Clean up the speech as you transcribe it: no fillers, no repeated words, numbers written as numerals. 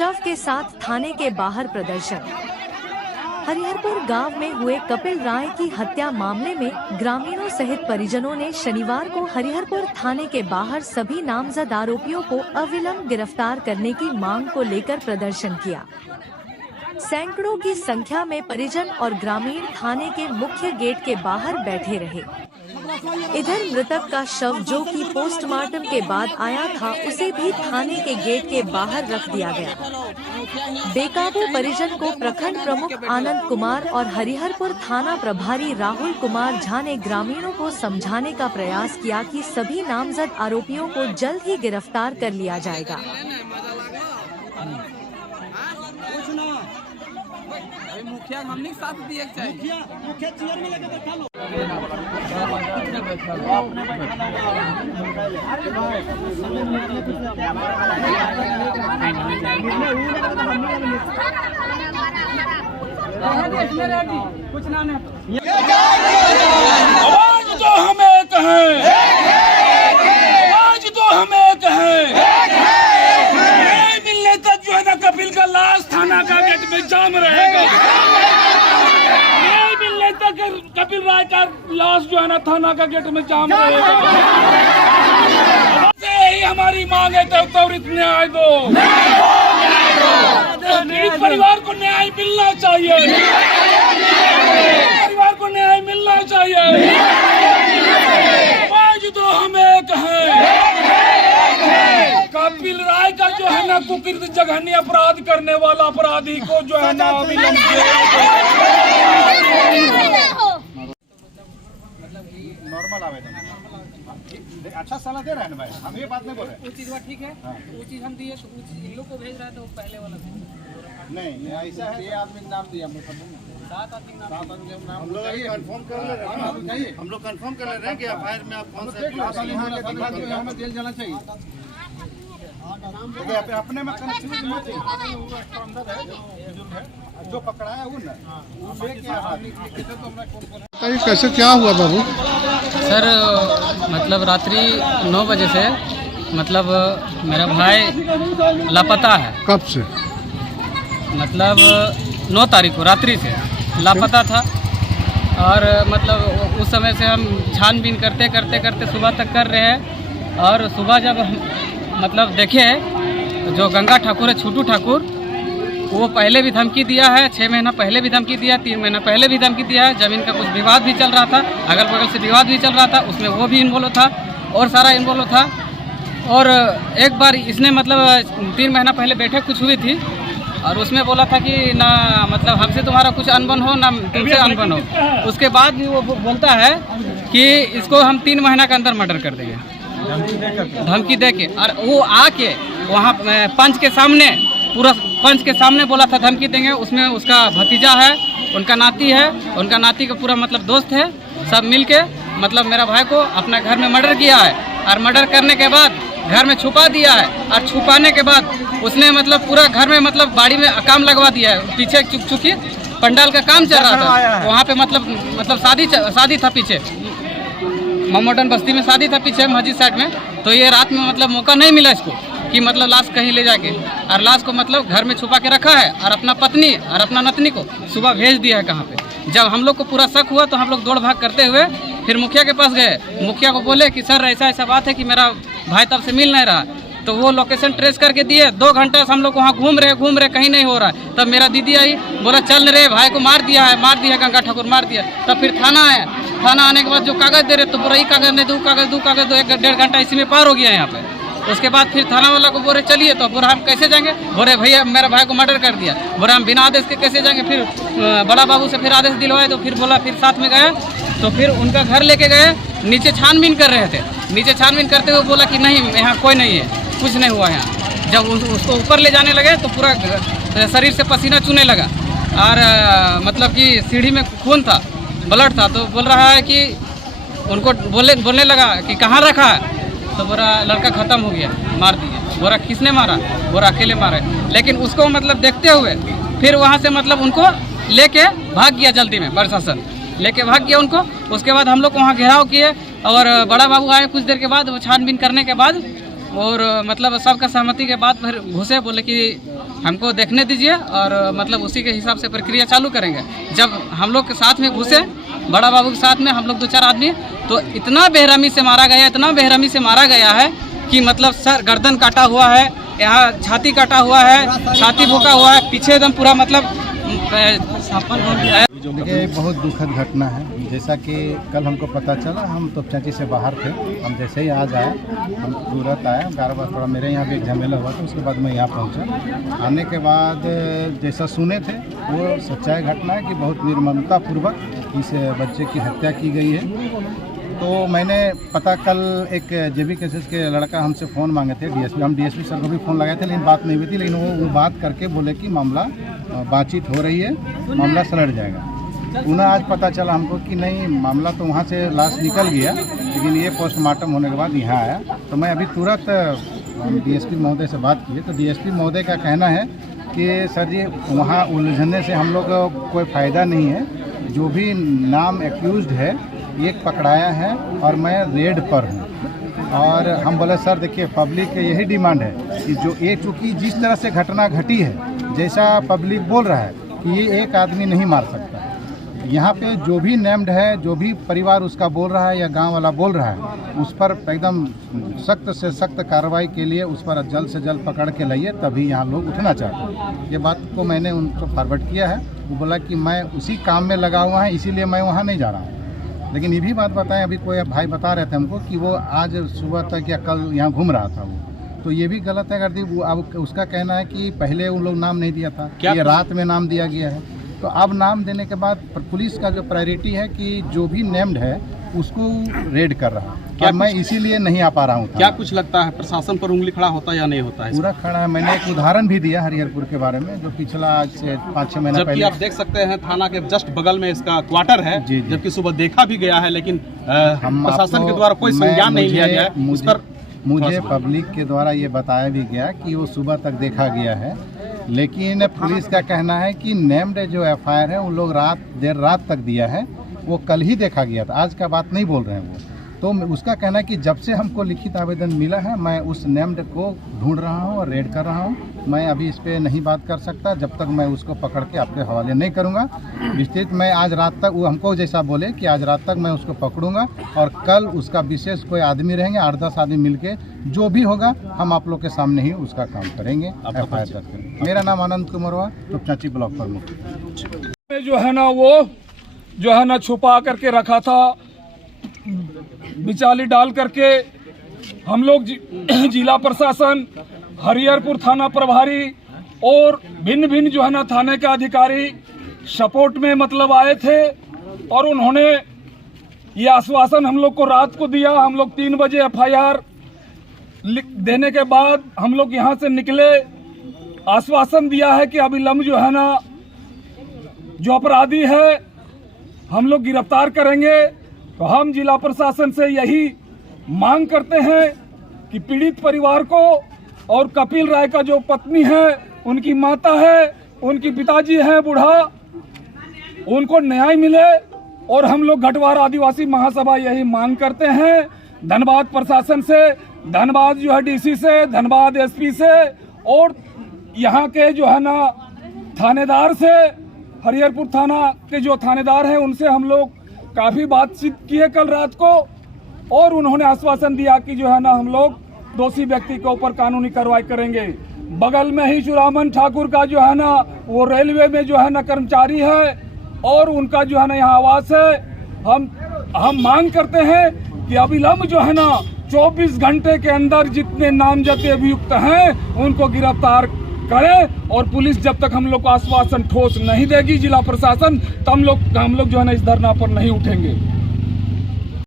शव के साथ थाने के बाहर प्रदर्शन। हरिहरपुर गांव में हुए कपिल राय की हत्या मामले में ग्रामीणों सहित परिजनों ने शनिवार को हरिहरपुर थाने के बाहर सभी नामजद आरोपियों को अविलंब गिरफ्तार करने की मांग को लेकर प्रदर्शन किया। सैकड़ों की संख्या में परिजन और ग्रामीण थाने के मुख्य गेट के बाहर बैठे रहे। इधर मृतक का शव जो कि पोस्टमार्टम के बाद आया था, उसे भी थाने के गेट के बाहर रख दिया गया। बेकाबू परिजन को प्रखंड प्रमुख आनंद कुमार और हरिहरपुर थाना प्रभारी राहुल कुमार झा ने ग्रामीणों को समझाने का प्रयास किया कि सभी नामजद आरोपियों को जल्द ही गिरफ्तार कर लिया जाएगा। मुखिया हमने साथ दिए मुखिया चेयर में लगे बैठा लो। कुछ ना आवाज तो हमें कहें, आवाज तो हमें कहें। मिलने तक जो है ना कपिल का लाश थाना का गेट में जाम रहेगा। नहीं मिलने तक कपिल राय का लाश जो है ना थाना का गेट में जाम रहेगा। यही हमारी मांग है, तो त्वरित न्याय दो। पीड़ित परिवार को न्याय मिलना चाहिए, परिवार को न्याय मिलना चाहिए। आज तो हमें कहें कपिल राय का जो है ना कुकृत जघन्य अपराध करने वाला अपराधी को जो है ना अविलंब नॉर्मल आवेदन अच्छा सलाह दे रहे हैं भाई, हम ये बात नहीं बोल रहे। वो चीज ठीक है, वो चीज हम दिए तो इन लोग को भेज रहा है, तो पहले वाला नहीं ऐसा है। ये आदमी नाम दिया हम लोग, 7 आदमी नाम हम लोग कंफर्म कर ले रहे हैं। हम लोग कंफर्म कर ले रहे हैं कि एफआईआर में आप कौन सा हमें जेल जाना चाहिए। अपने में कनेक्शन होना चाहिए। जो पकड़ा है वो ना कैसे क्या हुआ बाबू? सर मतलब रात्रि 9 बजे से मतलब मेरा भाई लापता है। कब से? मतलब 9 तारीख को रात्रि से लापता था, और मतलब उस समय से हम छानबीन करते करते करते सुबह तक कर रहे हैं। और सुबह जब हम मतलब देखे जो गंगा ठाकुर है, छोटू ठाकुर, वो पहले भी धमकी दिया है, 6 महीना पहले भी धमकी दिया, 3 महीना पहले भी धमकी दिया है। जमीन का कुछ विवाद भी चल रहा था, अगल बगल से विवाद भी चल रहा था, उसमें वो भी इन्वॉल्व था और सारा इन्वॉल्व था। और एक बार इसने मतलब 3 महीना पहले बैठक कुछ हुई थी, और उसमें बोला था कि ना मतलब हमसे तुम्हारा कुछ अनबन हो ना तुमसे अनबन हो। उसके बाद भी वो बोलता है कि इसको हम 3 महीना के अंदर मर्डर कर देंगे, धमकी दे के। और वो आके वहाँ पंच के सामने, पूरा पंच के सामने बोला था धमकी देंगे। उसमें उसका भतीजा है, उनका नाती है, उनका नाती का पूरा मतलब दोस्त है, सब मिलके मतलब मेरा भाई को अपना घर में मर्डर किया है। और मर्डर करने के बाद घर में छुपा दिया है, और छुपाने के बाद उसने मतलब पूरा घर में मतलब बाड़ी में काम लगवा दिया है। पीछे चुकी पंडाल का काम चल रहा था, वहाँ पे मतलब शादी था पीछे, मोमोडन बस्ती में शादी था पीछे मस्जिद साइड में। तो ये रात में मतलब मौका नहीं मिला इसको कि मतलब लाश कहीं ले जाके, और लाश को मतलब घर में छुपा के रखा है, और अपना पत्नी और अपना नतनी को सुबह भेज दिया है कहाँ पे। जब हम लोग को पूरा शक हुआ तो हम लोग दौड़ भाग करते हुए फिर मुखिया के पास गए। मुखिया को बोले कि सर ऐसा ऐसा बात है कि मेरा भाई तब से मिल नहीं रहा। तो वो लोकेशन ट्रेस करके दिए। 2 घंटा से हम लोग वहाँ घूम रहे कहीं नहीं हो रहा है। तब मेरा दीदी आई, बोला चल रे भाई को मार दिया है गंगा ठाकुर मार दिया। तब फिर थाना आया, थाना आने के बाद जो कागज दे रहे तो पूरा ही कागज नहीं, 2 कागज 1-1.5 घंटा इसी में पार हो गया यहाँ पे। उसके बाद फिर थाना वाला को बोले चलिए, तो बोला हम कैसे जाएंगे? बोले भैया मेरा भाई को मर्डर कर दिया। बोले हम बिना आदेश के कैसे जाएंगे? फिर बड़ा बाबू से फिर आदेश दिलवाए, तो फिर बोला फिर साथ में गए, तो फिर उनका घर लेके गए। नीचे छानबीन कर रहे थे, नीचे छानबीन करते हुए बोला कि नहीं यहाँ कोई नहीं है, कुछ नहीं हुआ यहाँ। जब उसको ऊपर ले जाने लगे तो पूरा शरीर से पसीना चूने लगा, और मतलब कि सीढ़ी में खून था, ब्लड था। तो बोल रहा है कि उनको बोलने लगा कि कहाँ रखा है? तो बोरा लड़का ख़त्म हो गया, मार दिया। बोरा किसने मारा? बोरा अकेले मारे। लेकिन उसको मतलब देखते हुए फिर वहाँ से मतलब उनको लेके भाग गया, जल्दी में प्रशासन लेके भाग गया उनको। उसके बाद हम लोग वहाँ घेराव किए, और बड़ा बाबू आए कुछ देर के बाद, वो छानबीन करने के बाद और मतलब सबका सहमति के बाद फिर घुसे। बोले कि हमको देखने दीजिए और मतलब उसी के हिसाब से प्रक्रिया चालू करेंगे। जब हम लोग के साथ में घुसे, बड़ा बाबू के साथ में हम लोग 2-4 आदमी, तो इतना बेरहमी से मारा गया, इतना बेरहमी से मारा गया है कि मतलब सर गर्दन काटा हुआ है, यहाँ छाती काटा हुआ है, छाती भूखा हुआ है, पीछे एकदम पूरा मतलब देखिए बहुत दुखद घटना है। जैसा कि कल हमको पता चला, हम तोपचाची से बाहर थे, हम जैसे ही आज आए, हम तुरंत आए, 11 बजे थोड़ा मेरे यहाँ भी एक झमेला हुआ था, उसके बाद मैं यहाँ पहुँचा। आने के बाद जैसा सुने थे वो सच्चाई घटना है कि बहुत निर्ममतापूर्वक इस बच्चे की हत्या की गई है। तो मैंने पता कल एक जेबी केसेस के लड़का हमसे फ़ोन मांगे थे, डीएसपी, हम डीएसपी सर को भी फ़ोन लगाए थे, लेकिन बात नहीं हुई थी। लेकिन वो बात करके बोले कि मामला बातचीत हो रही है, मामला सलट जाएगा। उन्हें आज पता चला हमको कि नहीं, मामला तो वहाँ से लाश निकल गया, लेकिन ये पोस्टमार्टम होने के बाद यहाँ आया। तो मैं अभी तुरंत डीएसपी महोदय से बात की, तो डीएसपी महोदय का कहना है कि सर जी वहाँ उलझने से हम लोग को कोई फ़ायदा नहीं है, जो भी नाम एक्यूज्ड है एक पकड़ाया है और मैं रेड पर हूँ। और हम बोले सर देखिए पब्लिक की यही डिमांड है कि जो ये चूँकि जिस तरह से घटना घटी है, जैसा पब्लिक बोल रहा है कि ये एक आदमी नहीं मार सकता, यहाँ पे जो भी नेम्ड है, जो भी परिवार उसका बोल रहा है या गांव वाला बोल रहा है, उस पर एकदम सख्त से सख्त कार्रवाई के लिए उस पर जल्द से जल्द पकड़ के लाइए, तभी यहाँ लोग उठना चाहते हैं। ये बात को मैंने उनको फॉरवर्ड किया है। वो बोला कि मैं उसी काम में लगा हुआ है, इसीलिए मैं वहाँ नहीं जा रहा हूँ। लेकिन ये भी बात बताएं, अभी कोई भाई बता रहे थे हमको कि वो आज सुबह तक या कल यहाँ घूम रहा था, वो तो ये भी गलत है। अगर वो अब उसका कहना है कि पहले उन लोग नाम नहीं दिया था, ये रात में नाम दिया गया है, तो अब नाम देने के बाद पुलिस का जो प्रायोरिटी है कि जो भी नेम्ड है उसको रेड कर रहा है। क्या मैं इसीलिए नहीं आ पा रहा हूँ। क्या कुछ लगता है प्रशासन पर उंगली खड़ा होता है या नहीं होता है? पूरा खड़ा है। मैंने एक उदाहरण भी दिया हरिहरपुर के बारे में, जो पिछला आज से 5-6 महीना पहले, आप देख सकते हैं थाना के जस्ट बगल में इसका क्वार्टर है, जबकि सुबह देखा भी गया है, लेकिन प्रशासन के द्वारा कोई संज्ञान नहीं लिया गया। मुझे पब्लिक के द्वारा ये बताया भी गया कि वो सुबह तक देखा गया है, लेकिन पुलिस का कहना है कि नेम्ड जो एफआईआर है उन लोग देर रात तक दिया है, वो कल ही देखा गया था, आज का बात नहीं बोल रहे हैं वो। तो उसका कहना है कि जब से हमको लिखित आवेदन मिला है, मैं उस नेम्ड को ढूंढ रहा हूं और रेड कर रहा हूं। मैं अभी इस पर नहीं बात कर सकता जब तक मैं उसको पकड़ के आपके हवाले नहीं करूंगा। विस्तृत मैं आज रात तक, वो हमको जैसा बोले कि आज रात तक मैं उसको पकड़ूंगा और कल उसका विशेष कोई आदमी रहेंगे, 8-10 आदमी मिलके जो भी होगा हम आप लोग के सामने ही उसका काम करेंगे, एफआईआर दर्ज करेंगे। मेरा नाम आनंद कुमार हुआ, तोपचाची ब्लॉक प्रमुख। जो है ना वो जो है ना छुपा करके रखा था, बिचाली डाल करके हम लोग जिला प्रशासन, हरिहरपुर थाना प्रभारी और भिन्न भिन्न जो है ना थाने के अधिकारी सपोर्ट में मतलब आए थे, और उन्होंने ये आश्वासन हम लोग को रात को दिया। हम लोग 3 बजे एफआईआर देने के बाद हम लोग यहाँ से निकले, आश्वासन दिया है कि अविलंब जो है ना जो अपराधी है हम लोग गिरफ्तार करेंगे। तो हम जिला प्रशासन से यही मांग करते हैं कि पीड़ित परिवार को और कपिल राय का जो पत्नी है, उनकी माता है, उनकी पिताजी है बूढ़ा, उनको न्याय मिले। और हम लोग घटवार आदिवासी महासभा यही मांग करते हैं। धन्यवाद प्रशासन से, धन्यवाद जो है डीसी से, धन्यवाद एसपी से और यहाँ के जो है ना थानेदार से, हरिहरपुर थाना के जो थानेदार हैं उनसे हम लोग काफ़ी बातचीत किए कल रात को, और उन्होंने आश्वासन दिया कि जो है ना हम लोग दोषी व्यक्ति के ऊपर कानूनी कार्रवाई करेंगे। बगल में ही चुरामन ठाकुर का जो है ना वो रेलवे में जो है ना कर्मचारी है और उनका जो है ना यहाँ आवास है। हम मांग करते हैं कि अविलंब जो है ना 24 घंटे के अंदर जितने नामजद अभियुक्त हैं उनको गिरफ्तार करें, और पुलिस जब तक हम लोग को आश्वासन ठोस नहीं देगी जिला प्रशासन, तब हम लोग जो है ना इस धरना पर नहीं उठेंगे।